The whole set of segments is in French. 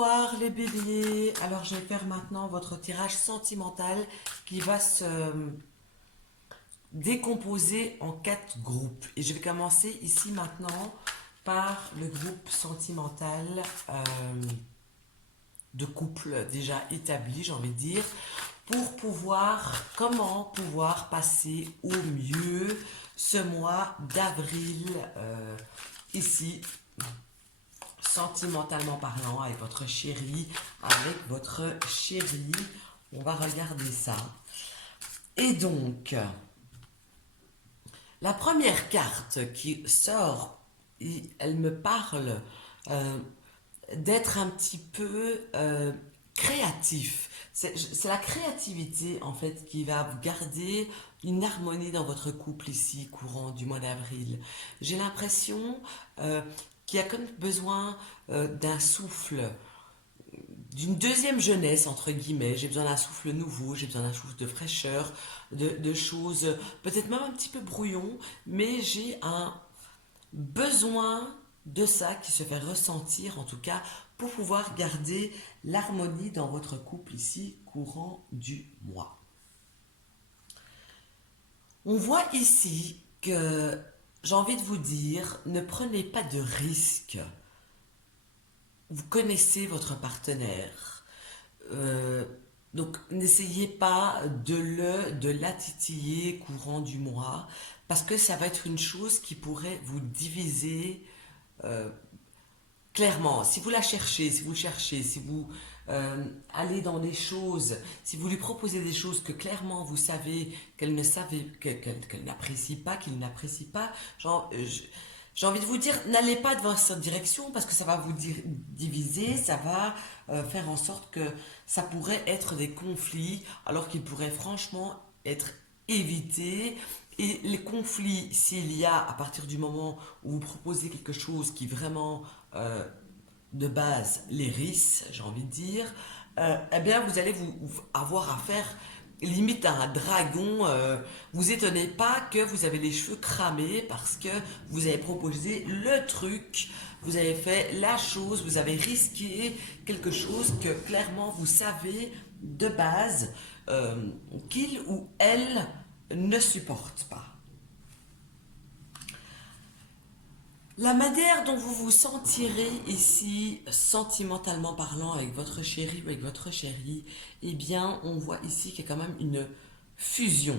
Bonsoir les béliers, alors je vais faire maintenant votre tirage sentimental qui va se décomposer en 4 groupes. Et je vais commencer ici maintenant par le groupe sentimental de couple déjà établi, j'ai envie de dire, pour comment pouvoir passer au mieux ce mois d'avril ici sentimentalement parlant, avec votre chéri, avec votre chérie. On va regarder ça. Et donc, la première carte qui sort, elle me parle d'être un petit peu créatif. C'est la créativité, en fait, qui va vous garder une harmonie dans votre couple ici, courant du mois d'avril. J'ai l'impression qu'il y a comme besoin d'un souffle, d'une deuxième jeunesse, entre guillemets. J'ai besoin d'un souffle nouveau, j'ai besoin d'un souffle de fraîcheur, de choses, peut-être même un petit peu brouillon, mais j'ai un besoin de ça qui se fait ressentir, en tout cas, pour pouvoir garder l'harmonie dans votre couple ici, courant du mois. On voit ici que j'ai envie de vous dire, ne prenez pas de risques. Vous connaissez votre partenaire. Donc n'essayez pas de la titiller courant du mois, parce que ça va être une chose qui pourrait vous diviser clairement. Si vous la cherchez, si vous cherchez, si vous allez dans des choses, si vous lui proposez des choses que clairement vous savez qu'elle ne savait, qu'elle n'apprécie pas, qu'il n'apprécie pas, j'ai envie de vous dire, n'allez pas dans cette direction parce que ça va vous diviser, ça va faire en sorte que ça pourrait être des conflits alors qu'ils pourraient franchement être évités. Et les conflits, s'il y a à partir du moment où vous proposez quelque chose qui vraiment de base les risques, j'ai envie de dire, eh bien vous allez vous avoir affaire limite à un dragon. Vous étonnez pas que vous avez les cheveux cramés parce que vous avez proposé le truc, vous avez fait la chose, vous avez risqué quelque chose que clairement vous savez de base qu'il ou elle ne supporte pas. La manière dont vous vous sentirez ici, sentimentalement parlant, avec votre chéri ou avec votre chérie, eh bien, on voit ici qu'il y a quand même une fusion.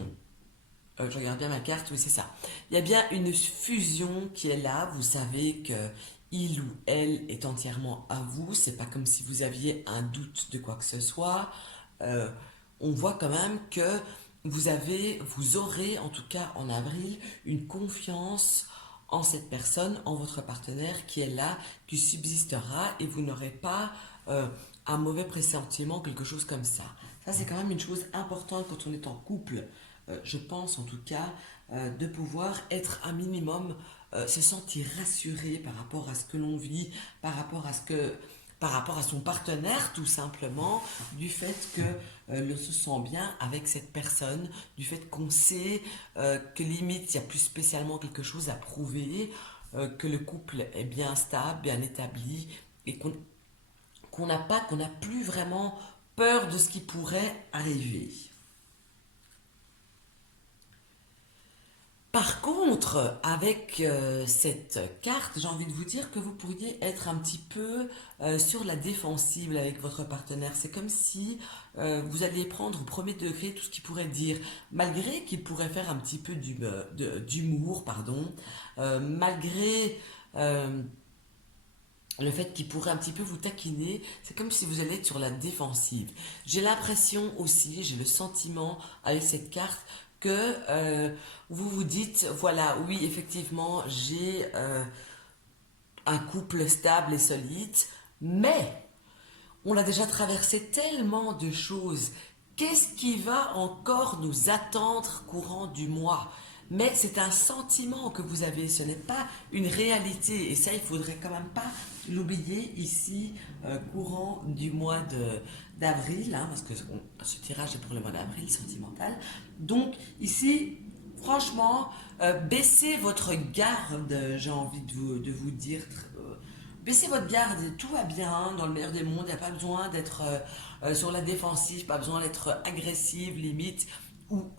Je regarde bien ma carte, oui, c'est ça. Il y a bien une fusion qui est là. Vous savez que il ou elle est entièrement à vous. C'est pas comme si vous aviez un doute de quoi que ce soit. On voit quand même que vous aurez, en tout cas en avril, une confiance en cette personne, en votre partenaire qui est là, qui subsistera et vous n'aurez pas un mauvais pressentiment, quelque chose comme ça. Ça, c'est quand même une chose importante quand on est en couple, je pense en tout cas, de pouvoir être un minimum, se sentir rassuré par rapport à ce que l'on vit, par rapport à son partenaire tout simplement, du fait que l'on se sent bien avec cette personne, du fait qu'on sait que limite il n'y a plus spécialement quelque chose à prouver, que le couple est bien stable, bien établi et qu'on n'a plus vraiment peur de ce qui pourrait arriver. Par contre, avec cette carte, j'ai envie de vous dire que vous pourriez être un petit peu sur la défensive avec votre partenaire. C'est comme si vous alliez prendre au premier degré tout ce qu'il pourrait dire, malgré qu'il pourrait faire un petit peu d'humour, pardon, malgré le fait qu'il pourrait un petit peu vous taquiner, c'est comme si vous allez être sur la défensive. J'ai l'impression aussi, j'ai le sentiment avec cette carte que vous vous dites, voilà, oui, effectivement, j'ai un couple stable et solide, mais on a déjà traversé tellement de choses. Qu'est-ce qui va encore nous attendre courant du mois? Mais c'est un sentiment que vous avez, ce n'est pas une réalité. Et ça, il faudrait quand même pas l'oublier ici, courant du mois d'avril, hein, parce que ce tirage est pour le mois d'avril sentimental. Donc ici, franchement, baissez votre garde, j'ai envie de vous dire baissez votre garde, tout va bien, dans le meilleur des mondes, il n'y a pas besoin d'être sur la défensive, pas besoin d'être agressive, limite. Ou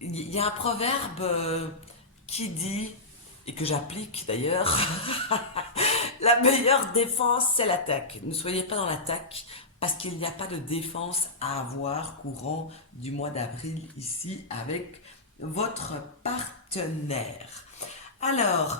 il y a un proverbe qui dit, et que j'applique d'ailleurs, la meilleure défense, c'est l'attaque. Ne soyez pas dans l'attaque, parce qu'il n'y a pas de défense à avoir courant du mois d'avril ici avec votre partenaire. Alors,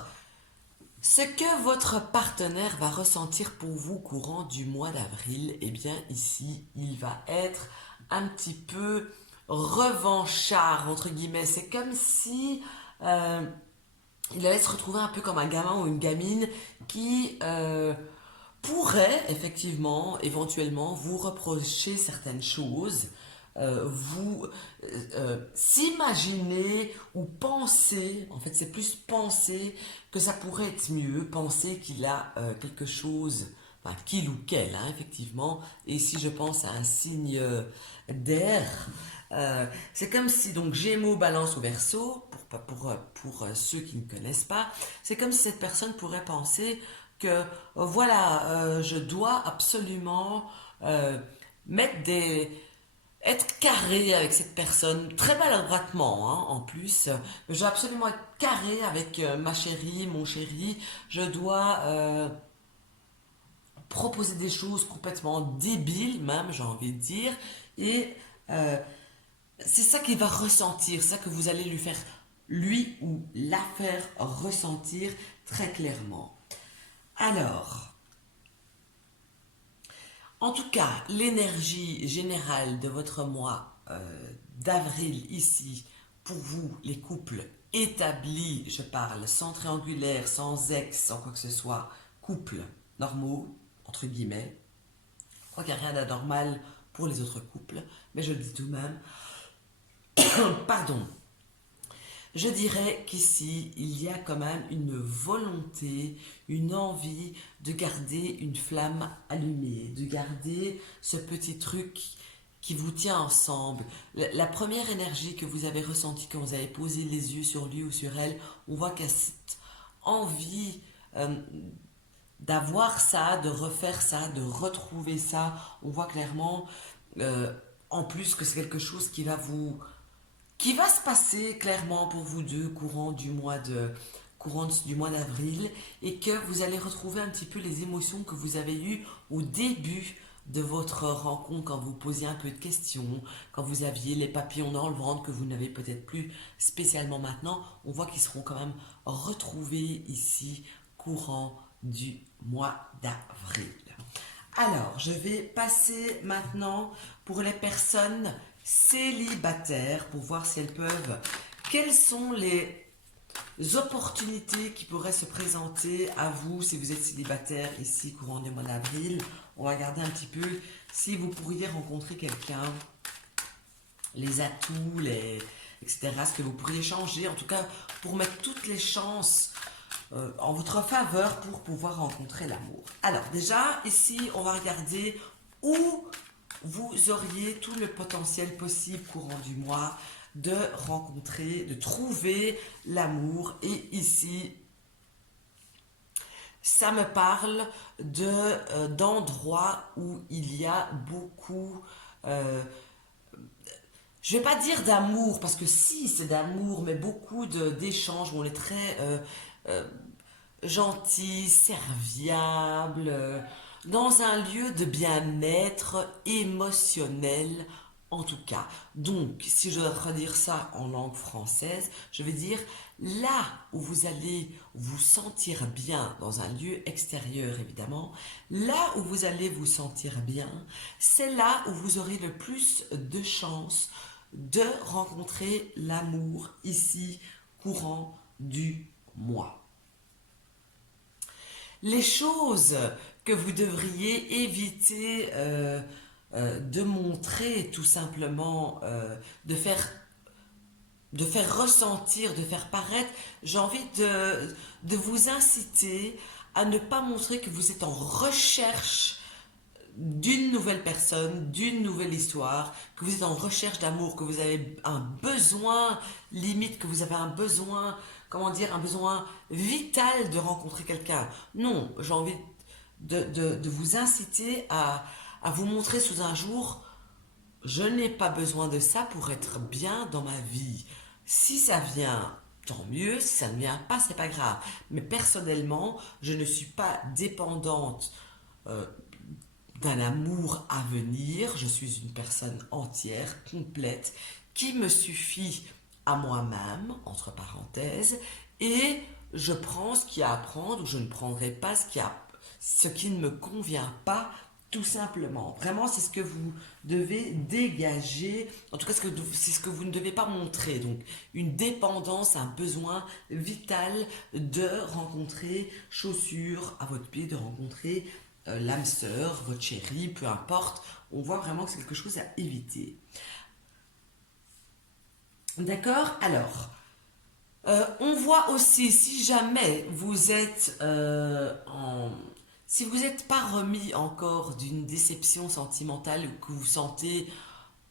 ce que votre partenaire va ressentir pour vous courant du mois d'avril, eh bien ici, il va être un petit peu revanchard, entre guillemets. C'est comme si il allait se retrouver un peu comme un gamin ou une gamine qui pourrait effectivement, éventuellement, vous reprocher certaines choses, vous s'imaginer ou penser, en fait c'est plus penser que ça pourrait être mieux, penser qu'il a quelque chose, enfin qu'il ou qu'elle, hein, effectivement, et si je pense à un signe d'air, c'est comme si donc Gémeaux, Balance ou Verseau, pour ceux qui ne connaissent pas, c'est comme si cette personne pourrait penser que voilà, je dois absolument mettre des être carré avec cette personne, très maladroitement hein, en plus. Je dois absolument être carré avec ma chérie, mon chéri. Je dois proposer des choses complètement débiles, même, j'ai envie de dire. Et euh, c'est ça qu'il va ressentir, ça que vous allez lui faire, lui ou la faire ressentir très clairement. Alors, en tout cas, l'énergie générale de votre mois d'avril ici, pour vous, les couples établis, je parle, sans triangulaire, sans ex, sans quoi que ce soit, couples normaux, entre guillemets. Je crois qu'il n'y a rien d'anormal pour les autres couples, mais je le dis tout de même. Pardon. Je dirais qu'ici, il y a quand même une volonté, une envie de garder une flamme allumée, de garder ce petit truc qui vous tient ensemble. La première énergie que vous avez ressentie quand vous avez posé les yeux sur lui ou sur elle, on voit qu'il y a cette envie d'avoir ça, de refaire ça, de retrouver ça. On voit clairement, euh, en plus, que c'est quelque chose qui va se passer clairement pour vous deux courant du mois d'avril et que vous allez retrouver un petit peu les émotions que vous avez eues au début de votre rencontre quand vous posiez un peu de questions, quand vous aviez les papillons dans le ventre que vous n'avez peut-être plus spécialement maintenant, on voit qu'ils seront quand même retrouvés ici courant du mois d'avril. Alors, je vais passer maintenant pour les personnes célibataires pour voir si elles peuvent. Quelles sont les opportunités qui pourraient se présenter à vous si vous êtes célibataire ici courant du mois d'avril? On va regarder un petit peu si vous pourriez rencontrer quelqu'un, les atouts, etc. Ce que vous pourriez changer, en tout cas pour mettre toutes les chances en votre faveur pour pouvoir rencontrer l'amour. Alors déjà, ici, on va regarder où vous auriez tout le potentiel possible courant du mois de rencontrer, de trouver l'amour. Et ici, ça me parle d'endroits où il y a beaucoup... je vais pas dire d'amour, parce que si, c'est d'amour, mais beaucoup d'échanges où on est très euh, gentil, serviable, dans un lieu de bien-être émotionnel en tout cas. Donc, si je dois redire ça en langue française, je vais dire là où vous allez vous sentir bien dans un lieu extérieur évidemment, là où vous allez vous sentir bien, c'est là où vous aurez le plus de chances de rencontrer l'amour ici courant du mois. Les choses que vous devriez éviter de montrer tout simplement, de faire ressentir, de faire paraître, j'ai envie de vous inciter à ne pas montrer que vous êtes en recherche d'une nouvelle personne, d'une nouvelle histoire, que vous êtes en recherche d'amour, que vous avez un besoin, limite que vous avez un besoin comment dire, un besoin vital de rencontrer quelqu'un. Non, j'ai envie de vous inciter à vous montrer sous un jour, je n'ai pas besoin de ça pour être bien dans ma vie. Si ça vient, tant mieux. Si ça ne vient pas, c'est pas grave. Mais personnellement, je ne suis pas dépendante euh, d'un amour à venir. Je suis une personne entière, complète, qui me suffit à moi-même, entre parenthèses, et je prends ce qu'il y a à prendre ou je ne prendrai pas ce qui ne me convient pas, tout simplement. Vraiment, c'est ce que vous devez dégager. En tout cas, c'est ce que vous ne devez pas montrer. Donc, une dépendance, un besoin vital de rencontrer chaussures à votre pied, de rencontrer l'âme sœur, votre chérie, peu importe. On voit vraiment que c'est quelque chose à éviter. D'accord? Alors, on voit aussi, si jamais vous êtes si vous n'êtes pas remis encore d'une déception sentimentale ou que vous vous sentez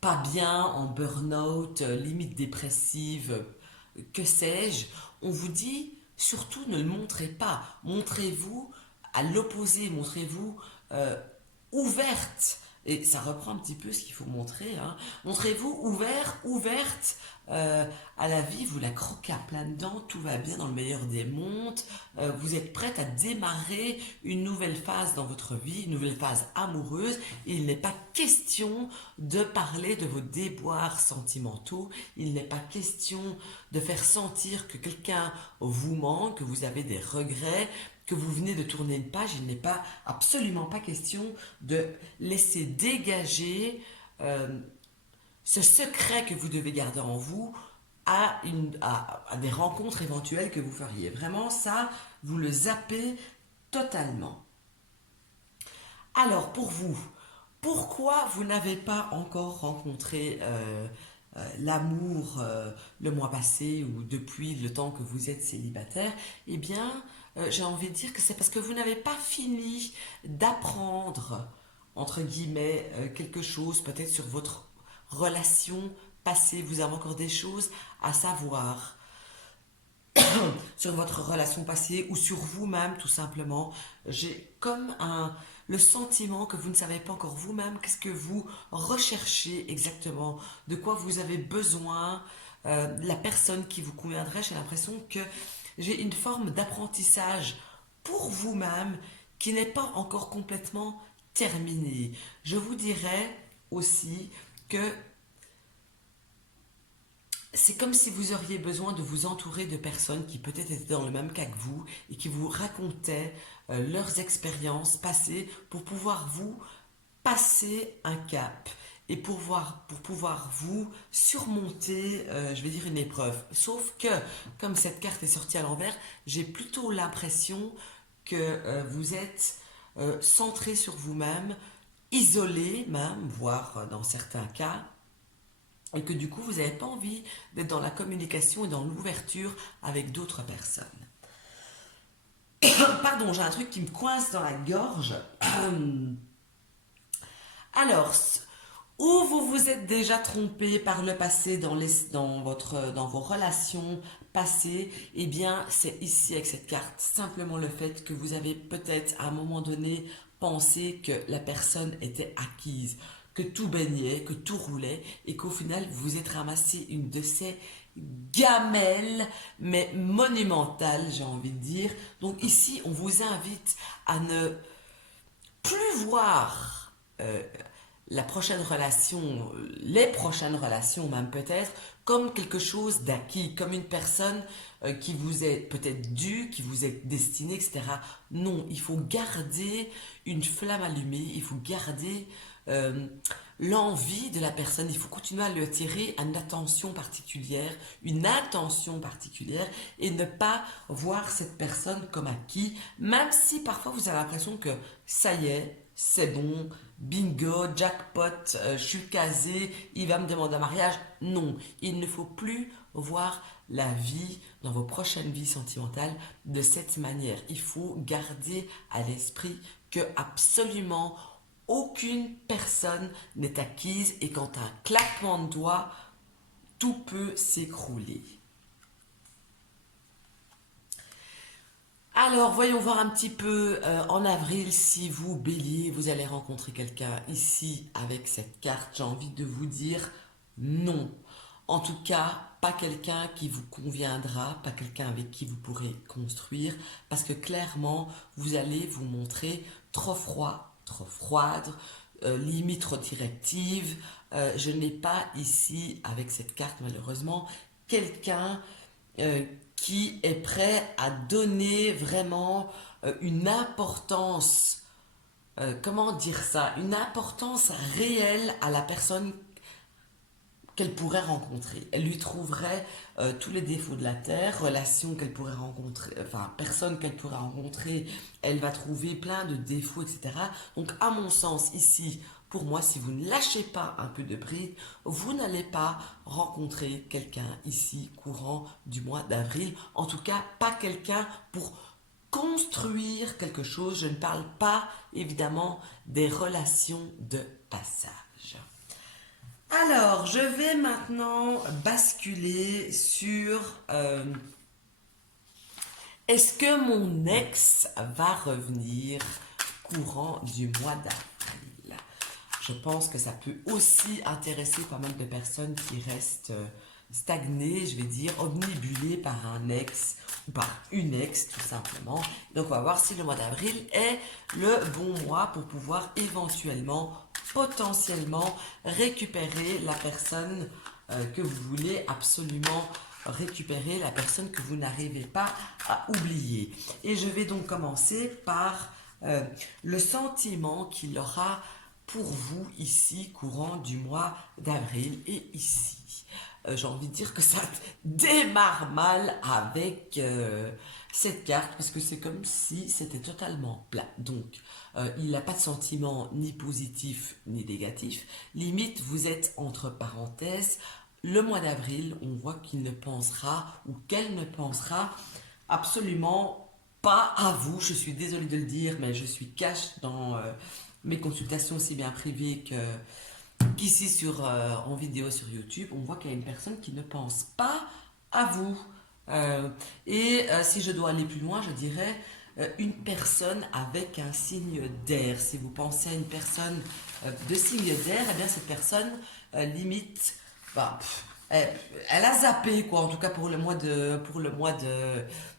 pas bien, en burn-out, limite dépressive, que sais-je, on vous dit surtout ne le montrez pas. Montrez-vous à l'opposé, montrez-vous euh, ouverte. Et ça reprend un petit peu ce qu'il faut montrer, hein. Montrez-vous ouvert, ouverte à la vie, vous la croquez à pleines dents, tout va bien dans le meilleur des mondes, vous êtes prête à démarrer une nouvelle phase dans votre vie, une nouvelle phase amoureuse. Il n'est pas question de parler de vos déboires sentimentaux, il n'est pas question de faire sentir que quelqu'un vous manque, que vous avez des regrets, que vous venez de tourner une page. Il n'est pas absolument pas question de laisser dégager euh, ce secret que vous devez garder en vous à des rencontres éventuelles que vous feriez. Vraiment, ça, vous le zappez totalement. Alors, pour vous, pourquoi vous n'avez pas encore rencontré l'amour le mois passé ou depuis le temps que vous êtes célibataire? Eh bien, j'ai envie de dire que c'est parce que vous n'avez pas fini d'apprendre, entre guillemets, quelque chose peut-être sur votre relation passée. Vous avez encore des choses à savoir sur votre relation passée ou sur vous-même tout simplement. J'ai comme le sentiment que vous ne savez pas encore vous-même qu'est-ce que vous recherchez exactement, de quoi vous avez besoin, la personne qui vous conviendrait. J'ai l'impression que j'ai une forme d'apprentissage pour vous-même qui n'est pas encore complètement terminée. Je vous dirais aussi que c'est comme si vous auriez besoin de vous entourer de personnes qui peut-être étaient dans le même cas que vous et qui vous racontaient leurs expériences passées pour pouvoir vous passer un cap et pour pouvoir vous surmonter, je vais dire, une épreuve. Sauf que, comme cette carte est sortie à l'envers, j'ai plutôt l'impression que vous êtes centré sur vous-même, isolé même, voire dans certains cas, et que du coup vous n'avez pas envie d'être dans la communication et dans l'ouverture avec d'autres personnes. Pardon, j'ai un truc qui me coince dans la gorge. Alors, ou vous vous êtes déjà trompé par le passé dans vos relations passées, eh bien c'est ici avec cette carte simplement le fait que vous avez peut-être à un moment donné pensé que la personne était acquise, que tout baignait, que tout roulait et qu'au final vous vous êtes ramassé une de ces gamelles mais monumentales, j'ai envie de dire. Donc ici on vous invite à ne plus voir la prochaine relation, les prochaines relations même peut-être, comme quelque chose d'acquis, comme une personne qui vous est peut-être due, qui vous est destinée, etc. Non, il faut garder une flamme allumée, il faut garder l'envie de la personne, il faut continuer à lui attirer une attention particulière et ne pas voir cette personne comme acquis, même si parfois vous avez l'impression que ça y est, c'est bon, bingo, jackpot, je suis casé, il va me demander un mariage. Non, il ne faut plus voir la vie dans vos prochaines vies sentimentales de cette manière. Il faut garder à l'esprit que absolument aucune personne n'est acquise et qu'en un claquement de doigts, tout peut s'écrouler. Alors, voyons voir un petit peu en avril si vous, Bélier, vous allez rencontrer quelqu'un ici avec cette carte. J'ai envie de vous dire non. En tout cas, pas quelqu'un qui vous conviendra, pas quelqu'un avec qui vous pourrez construire, parce que clairement, vous allez vous montrer trop froid, trop froide, limite trop directive. Je n'ai pas ici, avec cette carte malheureusement, quelqu'un qui est prêt à donner vraiment une importance, comment dire ça, une importance réelle à la personne qu'elle pourrait rencontrer. Elle lui trouverait tous les défauts de la terre, relations qu'elle pourrait rencontrer, enfin personnes qu'elle pourrait rencontrer, elle va trouver plein de défauts, etc. Donc à mon sens ici, pour moi, si vous ne lâchez pas un peu de bride, vous n'allez pas rencontrer quelqu'un ici courant du mois d'avril. En tout cas, pas quelqu'un pour construire quelque chose. Je ne parle pas évidemment des relations de passage. Alors, je vais maintenant basculer sur est-ce que mon ex va revenir courant du mois d'avril? Je pense que ça peut aussi intéresser pas mal de personnes qui restent stagnées, je vais dire, omnibulées par un ex ou par une ex tout simplement. Donc on va voir si le mois d'avril est le bon mois pour pouvoir éventuellement, potentiellement récupérer la personne que vous voulez absolument récupérer, la personne que vous n'arrivez pas à oublier. Et je vais donc commencer par le sentiment qu'il aura pour vous ici, courant du mois d'avril. Et ici, j'ai envie de dire que ça démarre mal avec cette carte, parce que c'est comme si c'était totalement plat. Donc, il n'a pas de sentiment ni positif ni négatif. Limite, vous êtes entre parenthèses. Le mois d'avril, on voit qu'il ne pensera ou qu'elle ne pensera absolument pas à vous. Je suis désolée de le dire, mais je suis cash dans mes consultations aussi bien privées qu'ici en vidéo sur YouTube. On voit qu'il y a une personne qui ne pense pas à vous. Si je dois aller plus loin, je dirais une personne avec un signe d'air. Si vous pensez à une personne de signe d'air, eh bien cette personne limite, bah, elle a zappé quoi. En tout cas pour le mois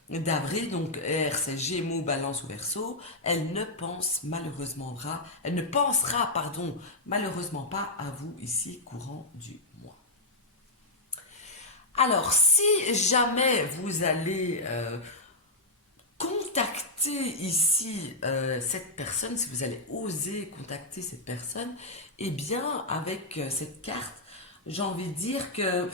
d'avril. Donc air, c'est Gémeaux, Balance ou Verseau. Elle ne pensera pardon malheureusement pas à vous ici courant du mois. Alors, si jamais vous allez contacter ici cette personne, si vous allez oser contacter cette personne, eh bien, avec cette carte, j'ai envie de dire que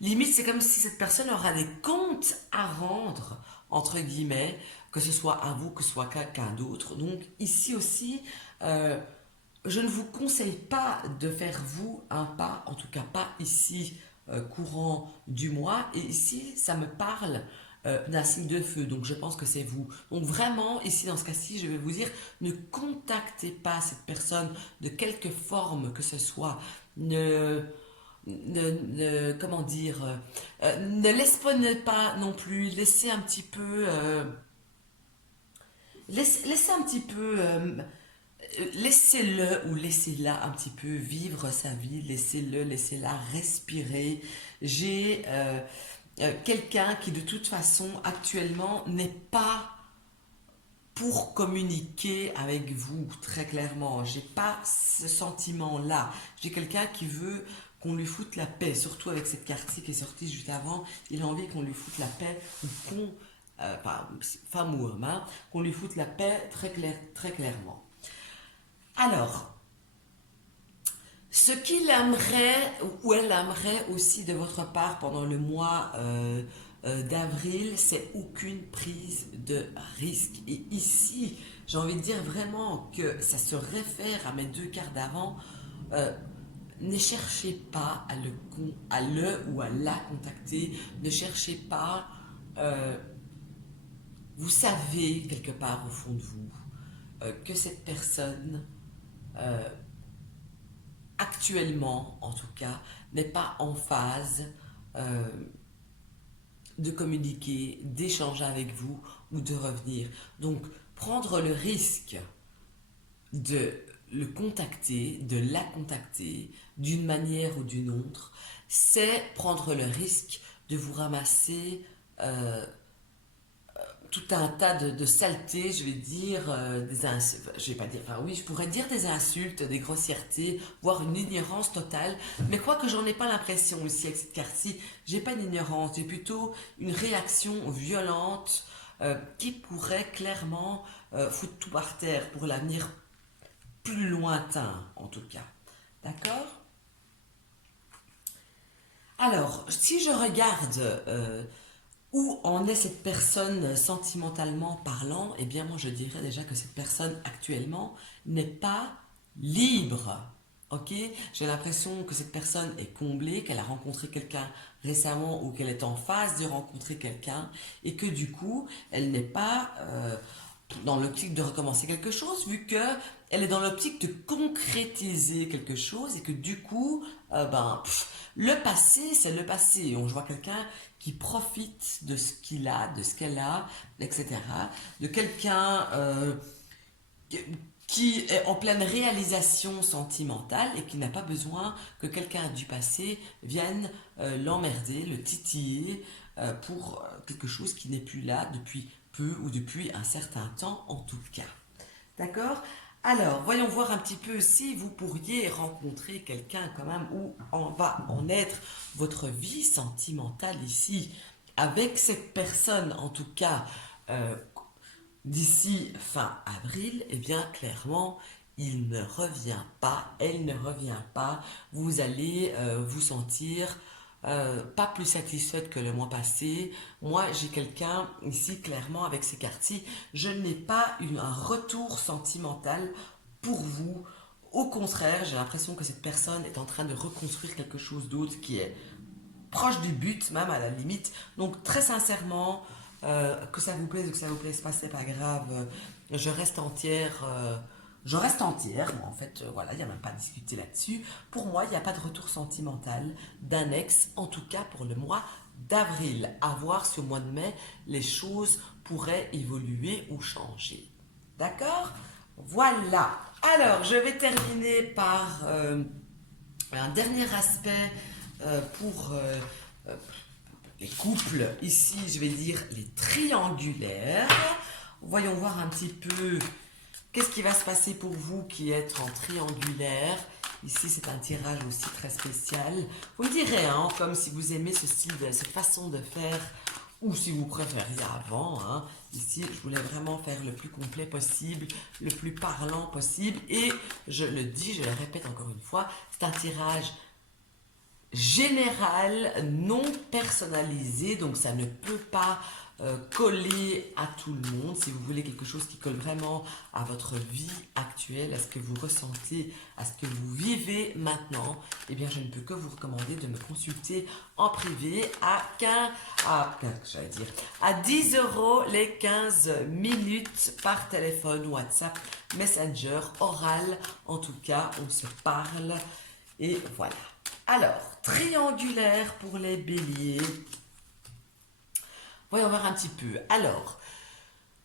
limite, c'est comme si cette personne aura des comptes à rendre, entre guillemets, que ce soit à vous, que ce soit quelqu'un d'autre. Donc, ici aussi, je ne vous conseille pas de faire vous un pas, en tout cas pas ici, courant du mois. Et ici, ça me parle d'un signe de feu, donc je pense que c'est vous. Donc vraiment, ici dans ce cas-ci, je vais vous dire, ne contactez pas cette personne de quelque forme que ce soit. Comment dire, ne l'espawnez pas non plus, laissez un petit peu laissez-le ou laissez-la un petit peu vivre sa vie, laissez-la respirer. J'ai quelqu'un qui de toute façon actuellement n'est pas pour communiquer avec vous très clairement. J'ai pas ce sentiment-là. J'ai quelqu'un qui veut qu'on lui foute la paix, surtout avec cette carte-ci qui est sortie juste avant. Il a envie qu'on lui foute la paix ou femme ou homme, hein, qu'on lui foute la paix très clairement. Alors, ce qu'il aimerait ou elle aimerait aussi de votre part pendant le mois d'avril, c'est aucune prise de risque. Et ici, j'ai envie de dire vraiment que ça se réfère à mes deux cartes d'avant. Ne cherchez pas à le ou à la contacter. Ne cherchez pas. Vous savez quelque part au fond de vous que cette personne actuellement, en tout cas, n'est pas en phase de communiquer, d'échanger avec vous, ou de revenir. Donc, prendre le risque de le contacter, de la contacter d'une manière ou d'une autre, c'est prendre le risque de vous ramasser tout un tas de saletés, je vais dire, des insultes, je vais pas dire, enfin oui, je pourrais dire des insultes, des grossièretés, voire une ignorance totale, mais quoi que j'en ai pas l'impression ici avec cette carte-ci, j'ai pas d'ignorance, j'ai plutôt une réaction violente qui pourrait clairement foutre tout par terre pour l'avenir plus lointain, en tout cas. D'accord? Alors, si je regarde où en est cette personne sentimentalement parlant, eh bien moi je dirais déjà que cette personne actuellement n'est pas libre. Ok? J'ai l'impression que cette personne est comblée, qu'elle a rencontré quelqu'un récemment ou qu'elle est en phase de rencontrer quelqu'un et que du coup elle n'est pas dans l'optique de recommencer quelque chose vu que elle est dans l'optique de concrétiser quelque chose et que du coup le passé c'est le passé. On voit quelqu'un qui profite de ce qu'il a, de ce qu'elle a, etc. De quelqu'un qui est en pleine réalisation sentimentale et qui n'a pas besoin que quelqu'un du passé vienne l'emmerder, le titiller pour quelque chose qui n'est plus là depuis peu ou depuis un certain temps en tout cas. D'accord? Alors, voyons voir un petit peu si vous pourriez rencontrer quelqu'un quand même où on va en être votre vie sentimentale ici. Avec cette personne, en tout cas, d'ici fin avril, eh bien, clairement, il ne revient pas, elle ne revient pas. Vous allez vous sentir pas plus satisfaite que le mois passé. Moi, j'ai quelqu'un ici, clairement, avec ces cartes-ci. Je n'ai pas eu un retour sentimental pour vous. Au contraire, j'ai l'impression que cette personne est en train de reconstruire quelque chose d'autre qui est proche du but, même à la limite. Donc, très sincèrement, que ça vous plaise ou que ça vous plaise pas, c'est pas grave. Je reste entière. Je reste entière, moi, en fait, voilà, il n'y a même pas à discuter là-dessus. Pour moi, il n'y a pas de retour sentimental d'un ex, en tout cas pour le mois d'avril. À voir si au mois de mai, les choses pourraient évoluer ou changer. D'accord? Voilà. Alors, je vais terminer par un dernier aspect pour les couples. Ici, je vais dire les triangulaires. Voyons voir un petit peu qu'est-ce qui va se passer pour vous qui êtes en triangulaire. Ici, c'est un tirage aussi très spécial. Vous me direz, hein, comme si vous aimez ce style, cette façon de faire, ou si vous préfériez avant. Hein. Ici, je voulais vraiment faire le plus complet possible, le plus parlant possible. Et je le dis, je le répète encore une fois, c'est un tirage général, non personnalisé, donc ça ne peut pas coller à tout le monde. Si vous voulez quelque chose qui colle vraiment à votre vie actuelle, à ce que vous ressentez, à ce que vous vivez maintenant, eh bien je ne peux que vous recommander de me consulter en privé à 10 euros les 15 minutes par téléphone, WhatsApp, Messenger, oral. En tout cas, on se parle et voilà. Alors, triangulaire pour les béliers. Voyons voir un petit peu. Alors,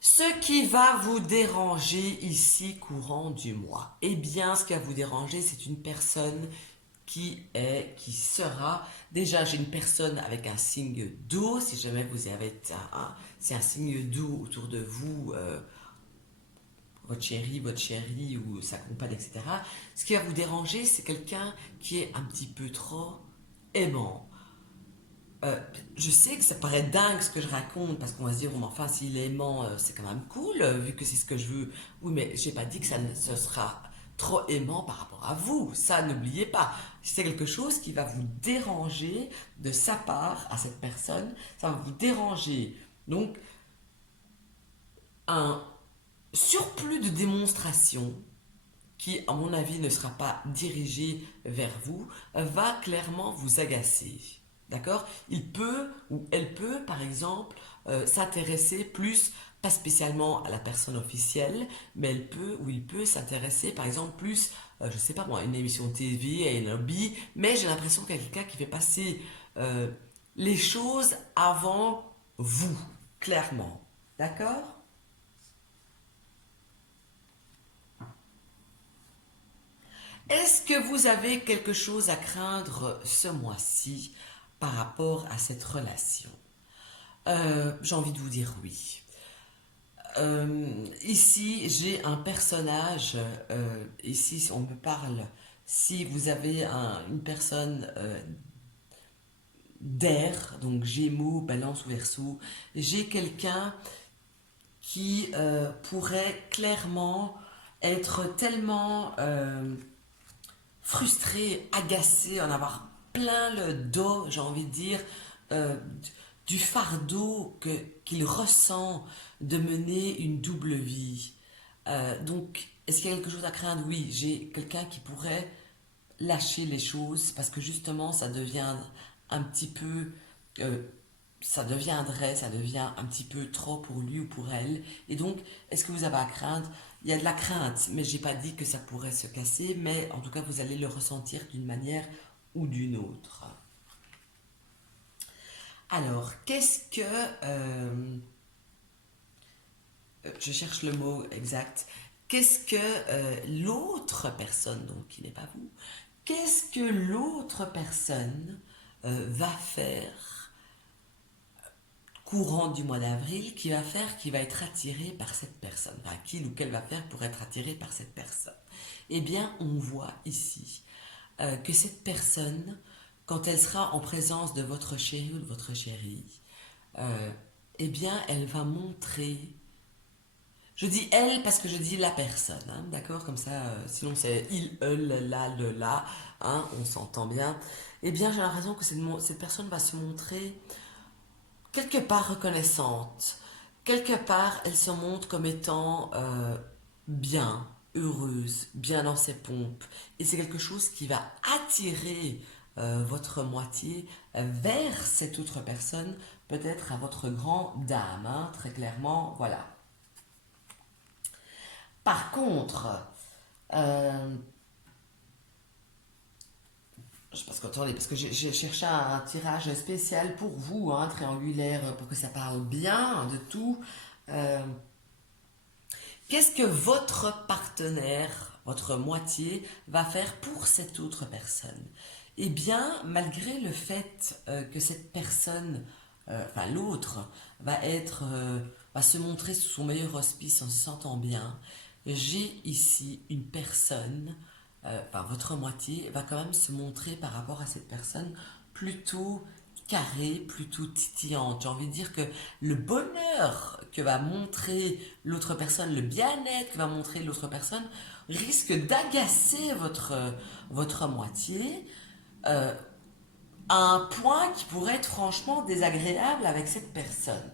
ce qui va vous déranger ici courant du mois. Eh bien, ce qui va vous déranger, c'est une personne qui sera. Déjà, j'ai une personne avec un signe d'eau. Si jamais vous avez c'est un signe d'eau autour de vous. Votre chérie ou sa compagne, etc. Ce qui va vous déranger, c'est quelqu'un qui est un petit peu trop aimant. Je sais que ça paraît dingue ce que je raconte parce qu'on va se dire, oh, mais enfin, s'il est aimant, c'est quand même cool, vu que c'est ce que je veux. Oui, mais j'ai pas dit que ce sera trop aimant par rapport à vous. Ça, n'oubliez pas. C'est quelque chose qui va vous déranger de sa part à cette personne. Ça va vous déranger. Donc, un surplus de démonstration qui, à mon avis, ne sera pas dirigé vers vous, va clairement vous agacer. D'accord? Il peut ou elle peut, par exemple, s'intéresser plus, pas spécialement à la personne officielle, mais elle peut ou il peut s'intéresser, par exemple, plus, je sais pas moi, à une émission de TV, à un hobby, mais j'ai l'impression qu'il y a quelqu'un qui fait passer les choses avant vous, clairement. D'accord? Est-ce que vous avez quelque chose à craindre ce mois-ci par rapport à cette relation? J'ai envie de vous dire oui. Ici, j'ai un personnage. Ici, on me parle. Si vous avez une personne d'air, donc Gémeaux, Balance ou Verseau, j'ai quelqu'un qui pourrait clairement être tellement frustré, agacé, en avoir plein le dos, j'ai envie de dire, euh, du fardeau qu'il ressent de mener une double vie. Donc, est-ce qu'il y a quelque chose à craindre? Oui, j'ai quelqu'un qui pourrait lâcher les choses parce que justement, ça devient un petit peu euh, ça devient un petit peu trop pour lui ou pour elle. Et donc, est-ce que vous avez à craindre? Il y a de la crainte, mais j'ai pas dit que ça pourrait se casser, mais en tout cas, vous allez le ressentir d'une manière ou d'une autre. Alors, qu'est-ce que... je cherche le mot exact. Qu'est-ce que l'autre personne, donc qui n'est pas vous, qu'est-ce que l'autre personne va faire courant du mois d'avril qui va faire qui va être attiré par cette personne, enfin, qu'il ou qu'elle va faire pour être attiré par cette personne. Eh bien, on voit ici que cette personne, quand elle sera en présence de votre chéri ou de votre chérie, euh, eh bien, elle va montrer. Je dis elle parce que je dis la personne, hein, d'accord? Comme ça, sinon c'est il, elle, la, le, la, hein, on s'entend bien. Eh bien, j'ai l'impression que cette personne va se montrer quelque part reconnaissante. Quelque part, elle se montre comme étant bien, heureuse, bien dans ses pompes. Et c'est quelque chose qui va attirer votre moitié vers cette autre personne, peut-être à votre grand dame, hein, très clairement, voilà. Par contre, euh, parce que, attendez, parce que j'ai cherché un tirage spécial pour vous, hein, triangulaire, pour que ça parle bien de tout. Euh, Qu'est-ce que votre partenaire, votre moitié, va faire pour cette autre personne? Eh bien, malgré le fait que cette personne, enfin l'autre, va se montrer sous son meilleur auspice en se sentant bien, j'ai ici une personne, enfin votre moitié, va quand même se montrer par rapport à cette personne plutôt carrée, plutôt titillante. J'ai envie de dire que le bonheur que va montrer l'autre personne, le bien-être que va montrer l'autre personne, risque d'agacer votre moitié euh, à un point qui pourrait être franchement désagréable avec cette personne.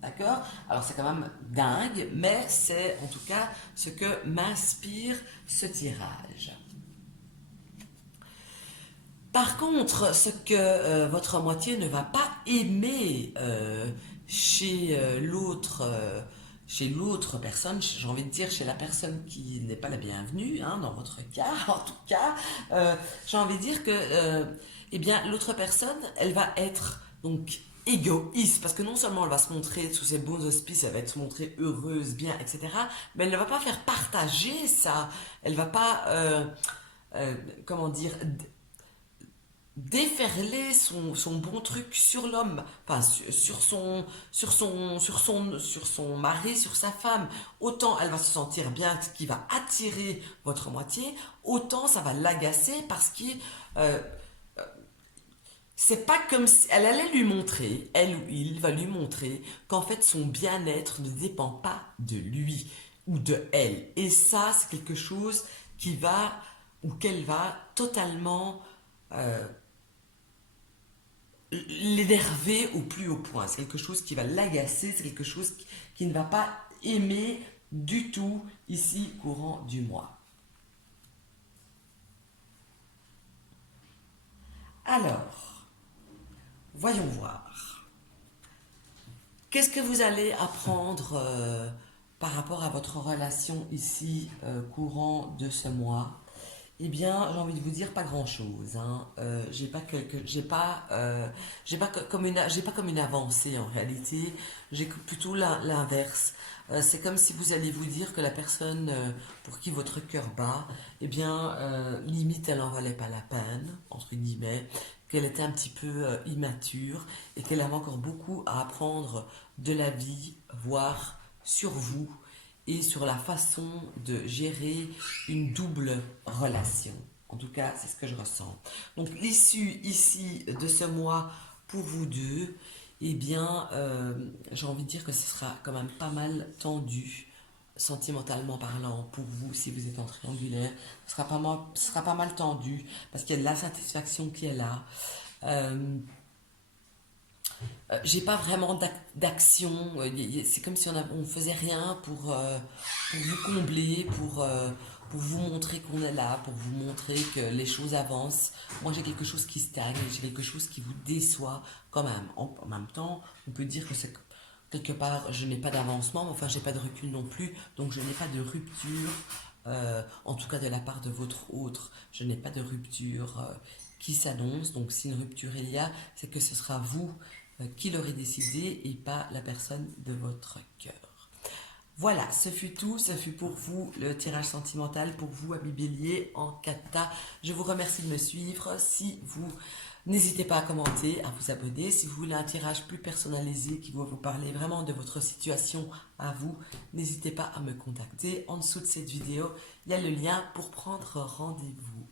D'accord? Alors c'est quand même dingue, mais c'est en tout cas ce que m'inspire ce tirage. Par contre, ce que votre moitié ne va pas aimer chez l'autre personne, j'ai envie de dire chez la personne qui n'est pas la bienvenue, hein, dans votre cas, en tout cas, j'ai envie de dire que, eh bien, l'autre personne, elle va être donc égoïste, parce que non seulement elle va se montrer sous ses bons auspices, elle va se montrer heureuse, bien, etc., mais elle ne va pas faire partager ça, elle va pas, comment dire, déferler son bon truc sur l'homme, enfin sur son mari, sur sa femme. Autant elle va se sentir bien, ce qui va attirer votre moitié, autant ça va l'agacer parce que euh, c'est pas comme si elle allait lui montrer, elle ou il va lui montrer qu'en fait son bien-être ne dépend pas de lui ou de elle. Et ça, c'est quelque chose qui va ou qu'elle va totalement euh, l'énerver au plus haut point. C'est quelque chose qui va l'agacer, c'est quelque chose qui ne va pas aimer du tout ici courant du mois. Alors, voyons voir. Qu'est-ce que vous allez apprendre par rapport à votre relation ici courant de ce mois? Eh bien, j'ai envie de vous dire pas grand-chose, hein. J'ai pas comme une avancée en réalité. Plutôt l'inverse. C'est comme si vous allez vous dire que la personne pour qui votre cœur bat, eh bien, limite, elle en valait pas la peine, entre guillemets, qu'elle était un petit peu immature et qu'elle avait encore beaucoup à apprendre de la vie, voire sur vous et sur la façon de gérer une double relation. En tout cas, c'est ce que je ressens. Donc, l'issue ici de ce mois pour vous deux, eh bien, j'ai envie de dire que ce sera quand même pas mal tendu, sentimentalement parlant, pour vous, si vous êtes en triangulaire. Ce sera pas mal tendu, parce qu'il y a de la satisfaction qui est là. Euh, j'ai pas vraiment d'action. C'est comme si on faisait rien pour vous combler, pour vous montrer qu'on est là, pour vous montrer que les choses avancent. Moi, j'ai quelque chose qui stagne, j'ai quelque chose qui vous déçoit quand même. En même temps, on peut dire que c'est quelque part, je n'ai pas d'avancement, mais enfin, j'ai pas de recul non plus, donc je n'ai pas de rupture, en tout cas de la part de votre autre. Je n'ai pas de rupture qui s'annonce. Donc, si une rupture il y a, c'est que ce sera vous qui l'aurez décidé et pas la personne de votre cœur. Voilà, ce fut tout, ce fut pour vous le tirage sentimental pour vous, amis Bélier, en kata. Je vous remercie de me suivre. Si vous n'hésitez pas à commenter, à vous abonner. Si vous voulez un tirage plus personnalisé qui va vous parler vraiment de votre situation à vous, n'hésitez pas à me contacter. En dessous de cette vidéo, il y a le lien pour prendre rendez-vous.